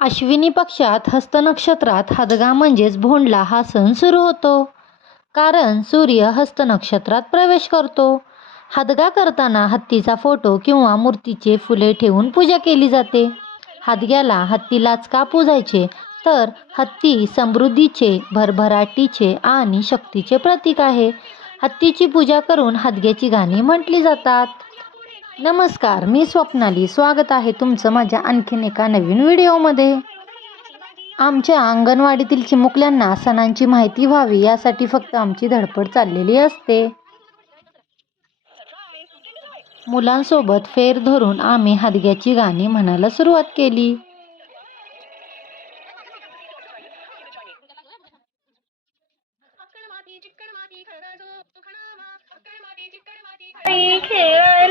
अश्विनी पक्षात हस्तनक्षत्रात हदगा म्हणजेच भोंडला हा सण सुरू होतो. कारण सूर्य हस्तनक्षत्रात प्रवेश करतो. हदगा करताना हत्तीचा फोटो किंवा मूर्तीचे फुले ठेवून पूजा केली जाते. हदग्याला हत्तीलाच का पूजायचे तर हत्ती समृद्धीचे भरभराटीचे आणि शक्तीचे प्रतीक आहे. हत्तीची पूजा करून हदग्याची गाणी म्हटली जातात. नमस्कार मी स्वप्नाली. स्वागत आहे तुमचं माझ्या आणखीन एका नवीन व्हिडिओमध्ये. आमच्या अंगणवाडीतील चिमुकल्यांना सणांची माहिती व्हावी यासाठी फक्त आमची धडपड चाललेली असते. मुलांसोबत फेर धरून आम्ही हदग्याची गाणी म्हणायला सुरुवात केली. खेळ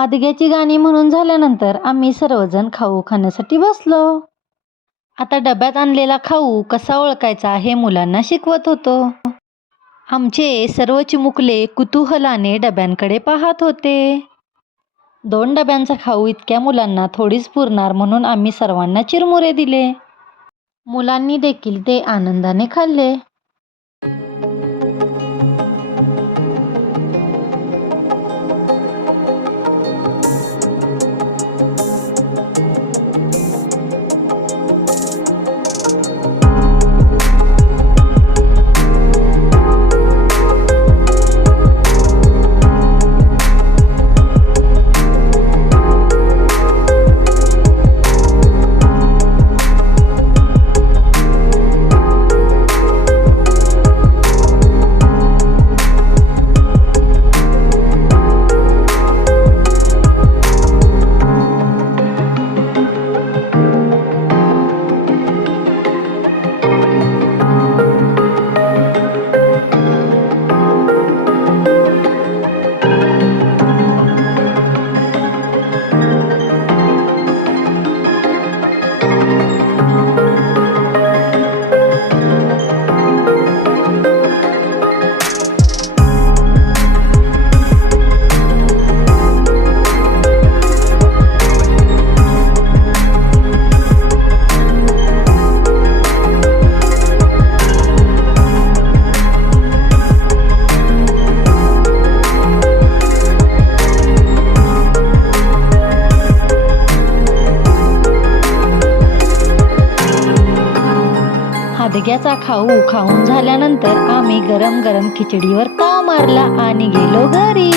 हदग्याची गाणी म्हणून झाल्यानंतर आम्ही सर्वजण खाऊ खाण्यासाठी बसलो. आता डब्यात आणलेला खाऊ कसा ओळखायचा हे मुलांना शिकवत होतो. आमचे सर्व चिमुकले कुतूहलाने डब्यांकडे पाहत होते. दोन डब्यांचा खाऊ इतक्या मुलांना थोडीच पुरणार म्हणून आम्ही सर्वांना चिरमुरे दिले. मुलांनी देखील ते आनंदाने खाल्ले. हादग्याचा खाऊ खाऊन झाल्यानंतर आम्ही गरम गरम खिचडीवर ताव मारला आणि गेलो घरी?